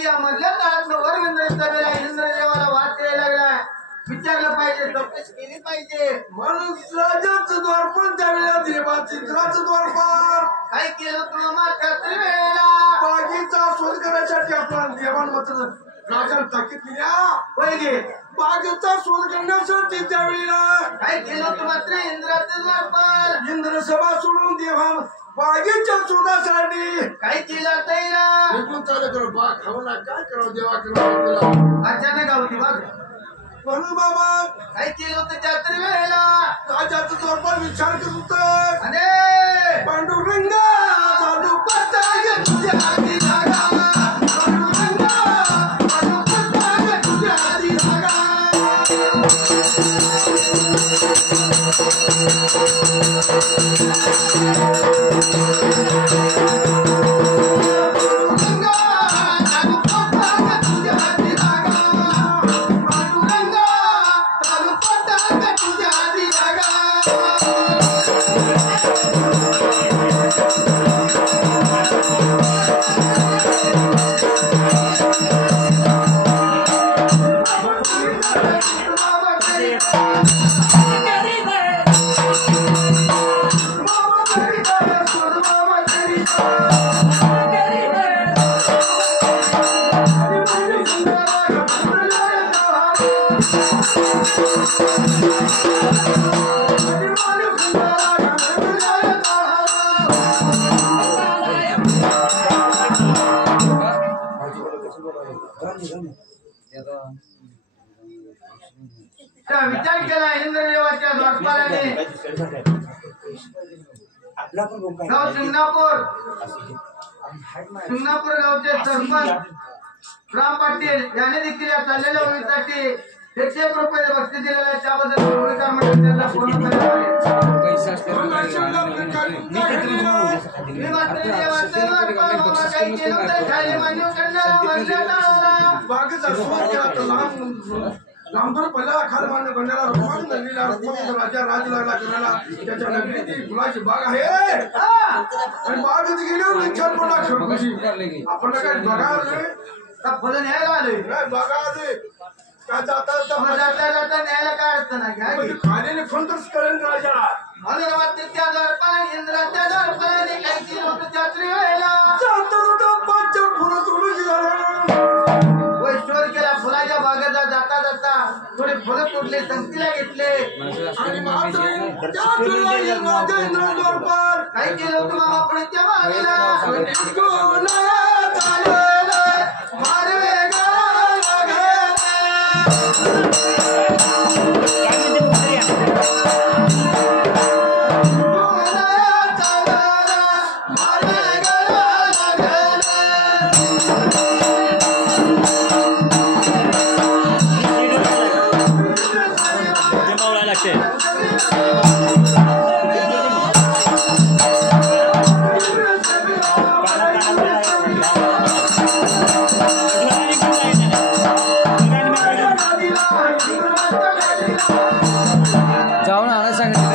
की या मधल्या काळात वर इंद्रदेवाला इंद्रदेवाला वाट यायला लागलाय. विचारलं पाहिजे, चौकशी केली पाहिजे. म्हणून राजाचं द्वारपण त्यावेळेला देवाचं इंद्राचं द्वारपण काय केलं तुला मात्र वेळेला बागेचा शोध करायसाठी आपला देवान मात्र राजाला ताकीद केल्या. पहिले बागेचा शोध करण्यासाठी त्यावेळेला काय केलं तू मात्र इंद्राचं द्वारपण इंद्र सभा सोडून देवा बागेच्या शोधासाठी काय केलं तैला निघून चालू करू. बाग खाऊला काय करावं देवा करावं अचानक गावती बघ. म्हणून बाबा काय केलं होतं त्या वेळेला राजाचं द्वारपण विचार करत होतं. अरे पांडुरंगा जादू पताय तुझ्या आधी जागा. पांडुरंगा जादू पताय तुझ्या आधी जागा. विचार केला इंद्रदेवाच्या द्वारपालाने गाव शिंगणापूर गावचे सरपंच राम पाटील याने देखील या चाललेल्या होळीसाठी 101 रुपये बक्षीस दिलेलं आहे. त्याबद्दल होळीकार मंडळ त्यांना पूर्ण करण्यात लांबून पहिला खाल मान्य करण्याला रोमान नगरीला राजा राज लागला करण्याला त्याच्या नगरीची फुलाची बाग आहे. आणि बाग गेल्यावर विचार पडला खरगोशी आपण काय बघा फुलं न्यायला आले काय बघा काय जाता जाता न्यायला काय असतं ना काय खाण्याने फोन तर करेन राजाला. म्हणून वाटते त्या द्वारपालाने इंद्राच्या द्वारपालाने काय केलं होतं त्यात्री वेळेला शोध केला. फुलाच्या बागेचा जाता जाता थोडे फुलं तोडले, संगतीला घेतले आणि काय केलं होतं मग आपण त्या बागेला जाऊन आणा सांगितलं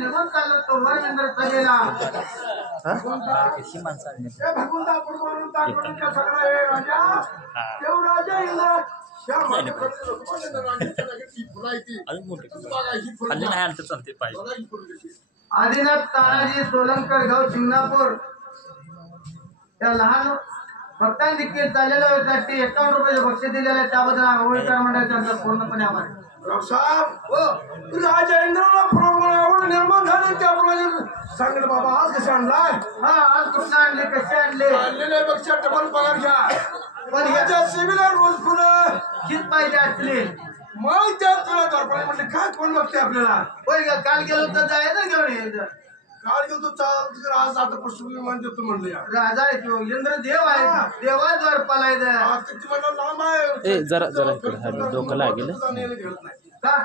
निघून चाललो तो वर इंद्र सभेला. आदिनाथ तानाजी सोलंकर गाव शिंगणापूर त्या लहान भक्तांनी देखील चाललेल्या होत्यासाठी 51 रुपये बक्षीस दिलेलं आहे. त्याबद्दल होळीकार मंडळाचा पूर्णपणे आभार. राजेंद्राला निर्माण झाले त्याप्रमाणे सांगितलं बाबा आज कसे आणलाय. हा आज कुठं आणले, कसे आणले आणलेल्या पेक्षा डबल पगार घ्या. पण ह्याच्या सेवेला रोज फुलं हीच पाहिजे असले मग त्यात तुला दरपणे म्हटले काय कोण बघते आपल्याला. होय का काल गेलो तर जायचं घेऊन यायचं. काल गेलो चाल आज आता पशु विमान देतो म्हणलं या राजा आहे तो इंद्र देव आहे देवा द्वारपाल आहे त्या. आज किती म्हणलं लांब आहे जरा इकडे हा डोकं लागेल. का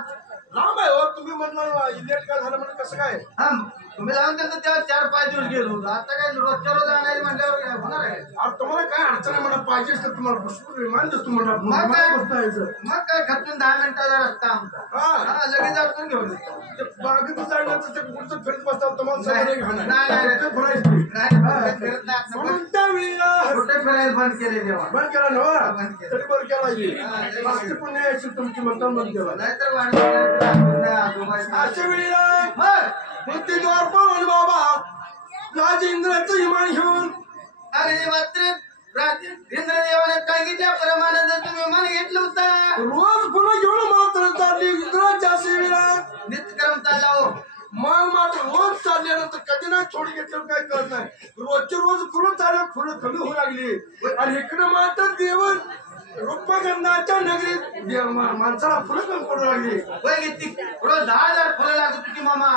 लांब आहे हो तुम्ही म्हणलं इलेक्ट काय झालं म्हणजे कसं काय हा तुम्ही लावून त्याचं तेव्हा 4-5 दिवस गेलो आता काय रोजच्या रोज आणायला म्हटल्यावर काय होणार आहे. अरे तुम्हाला काय अडचण आहे म्हणा पाहिजे तर तुम्हाला पशु विमान देतो म्हणा मग काय खर्चून 10 मिनिटाचा रस्ता आमचा. हा लगेच अडचण घेऊन येतो. बागेत जाण्याचं ते पुढचं फिरत बसतात तुम्हाला सगळं नाही, घालणार. नाही. ते फिरायचं. नाही, फिरत नाही आता. म्हणून त्यावेळेला कुठे फिरायला बंद केले देवा. बंद केला ना बंद केलं. तरी बरं केला येईल मागचे पण यायची तुमची म्हणता बंद केला नाहीतर वाढवून आजोबा अशा वेळेला मग मग ते द्वारपाल बाबा राजेंद्राचं विमान घेऊन अरे मात्र इंद्रदेवाने सांगितल्याप्रमाणे जर तुम्ही विमान घेतलं होतं रोज फुलं घेऊन मात्र चालली इंद्राच्या सेवेला नित्यक्रम चालला हो. मग मात्र रोज चालल्यानंतर कधी नाही थोडी घेतलं काही कळत नाही रोजचे रोज फुलं चालल्या फुलं कमी होऊ लागली आणि इकडे मात्र देवन रूपगंधाच्या नगरीत माणसाला फुलं कमी पडू लागली होय किती रोज 10,000 फुलं लागत होती मामा.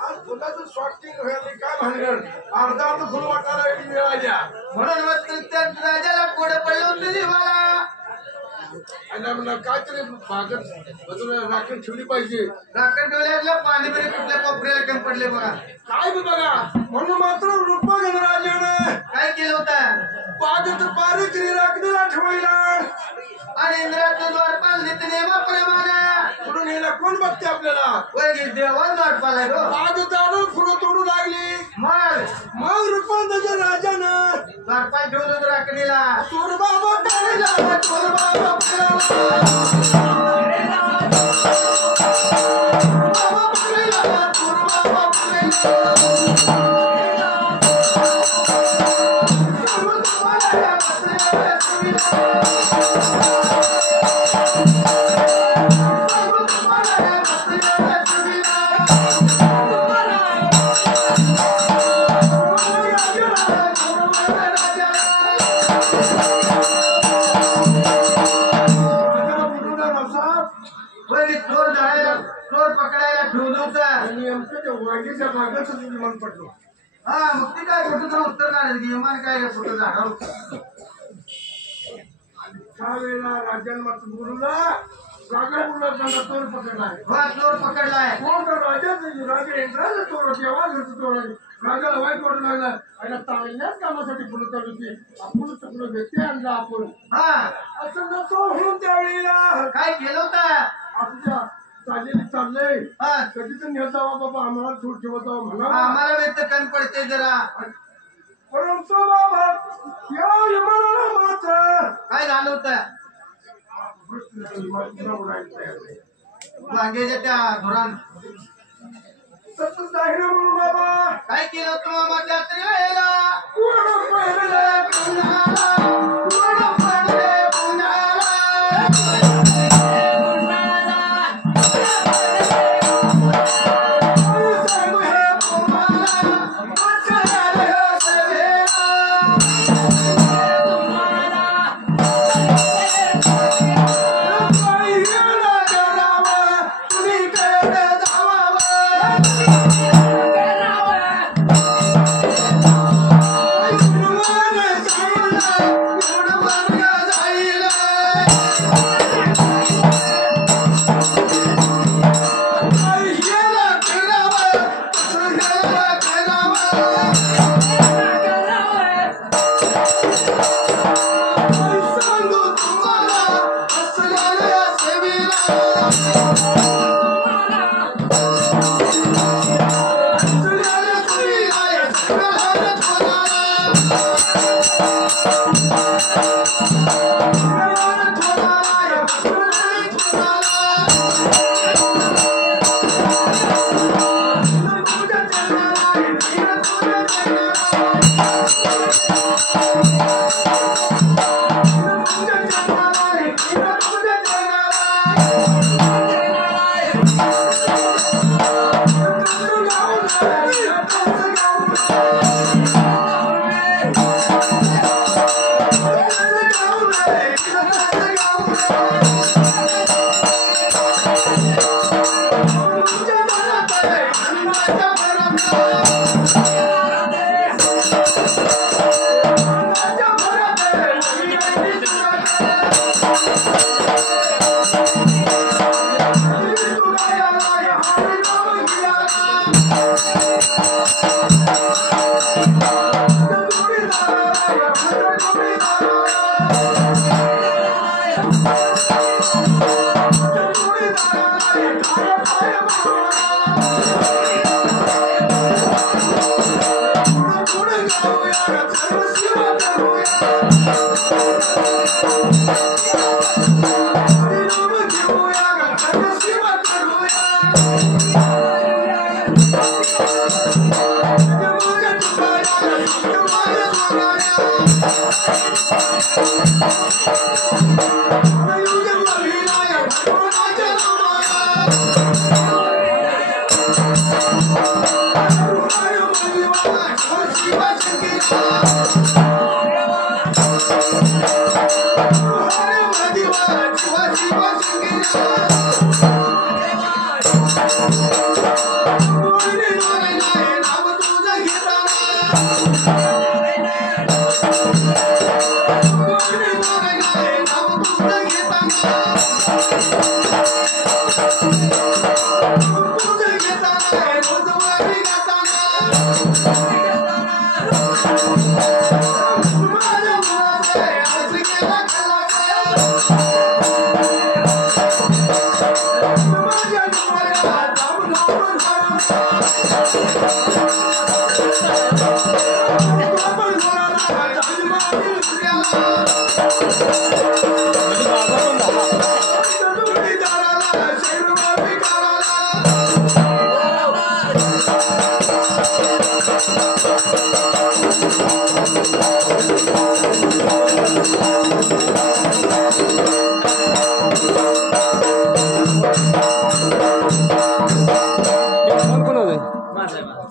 आज फुलाचं शॉर्टिंग व्हायला काय भानगड अर्धा फुलं वाटायला मिळाल्या म्हणून मात्र त्या राजाला कोडं पडलं होतं देवाला. आणि म्हणलं काहीतरी बागत बाजूला राखण ठेवली पाहिजे राखण ठेवल्याला पाणी बिरी कुठल्या कोपऱ्याला कमी पडले बघा. काय बी बघा म्हणून मात्र रूपगंधराजानं काय केलं होतं बागेत बारीक राखणीला ठेवायला आणि इंद्राचं द्वारपाल नित्य नियमाप्रमाणे म्हणून याला कोण बघते आपल्याला होय की देवा द्वारपाल आहे हो. बागेत आणून फुलं तोडू लागली मग रूपगंधाच्या राजानं द्वारपाल ठेवलं होतं राखणीला. चोर बाबा पळाला, चोर बाबा पळाला. बाबा पळाला, चोर बाबा चोर पकडायला ठेवलं होतं. आणि आमच्या त्या वांगीच्या बागेचं विमान पडलं हा मग ते काय कुठं तर उतरणार आहे की विमान काय कुठं जाणार होतं. त्यावेळेला राजांना मात्र बोलूला राजा बोलला त्यांना चोर पकडलाय हा चोर पकडलाय. कोण तर राजा इंद्राला चोर आवाज होतो चोर राजाला वाईट वाटू लागला आणि चांगल्याच कामासाठी फुलं चालू होती आपण फुलं व्यक्ती आणला आपण हा असं नसो म्हणून त्यावेळेला काय केलं होतं आपल्या चाललेली चाललंय हा कधीच नेत जावा बाबा आम्हाला सूट ठेवत जावा म्हणा आम्हाला वेत कमी पडते जरा. परंतु बाबा या विमानाला मात्र काय झालं होतं वांग्याच्या त्या धुरान सतत दाहिना म्हणून बाबा काय केलं होतं मामा रात्री वेळेला पूर्ण पहिलं पुण्याला पूर्ण पडले पुण्याला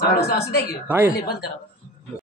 चालू असू द्या की बंद करा.